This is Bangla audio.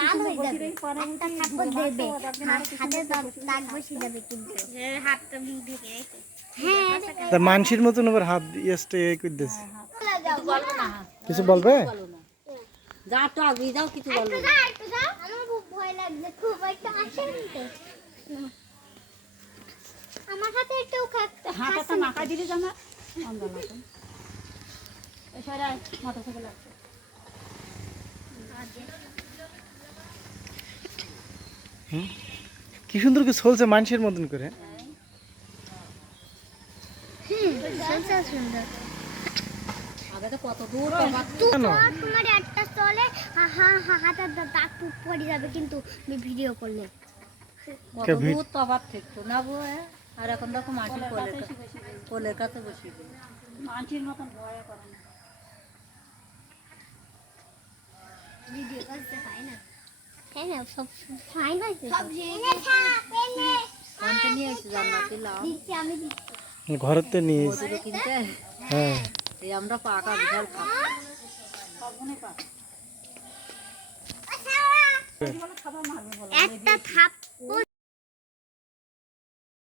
লাল হয়ে যাবে, একটা থাপ্পড় দেবে, হাতে দাগ বসে যাবে কিন্তু হাতটা মুখ ঢেকে রেখে। হ্যাঁ তা মানসির মতন আবার হাত ইয়েস্টে কইতেছে কিছু বলবে যা তো আগে যাও কিছু বলবো না। একটু যাও, আমার খুব ভয় লাগছে, খুব একটা আসেন তো আমার হাতে একটু হাতটা মাথা দিলে জানা অন্ধ মতন এছাড়া মাথা থেকে লাগছে কি সুন্দর কি চলছে মানসির মতন করে। সুন্দর আগে তো কত দূর তোমার একটা চলে হাতের দাগ পড়ে যাবে কিন্তু ভিডিও করলে কত দূর তফাৎ থাকতো না গো। আর এখন দেখো মাটির কোলের কাছে বসিয়ে দিল মাটির মতন ভয় করে না ভিডিও করতে হয় না। হ্যাঁ না সব ফাইন আছে, সব জেনে থাক পেলে কোনটা নিয়ে এসে জান্নাতে লাও দিচ্ছি আমি দিচ্ছি ঘরেতে নিয়ে ওদের কিনতে হ্যাঁ এই আমরা পাকা বিশাল খাবো সবগুলো পাকা একটা থাপ্পড়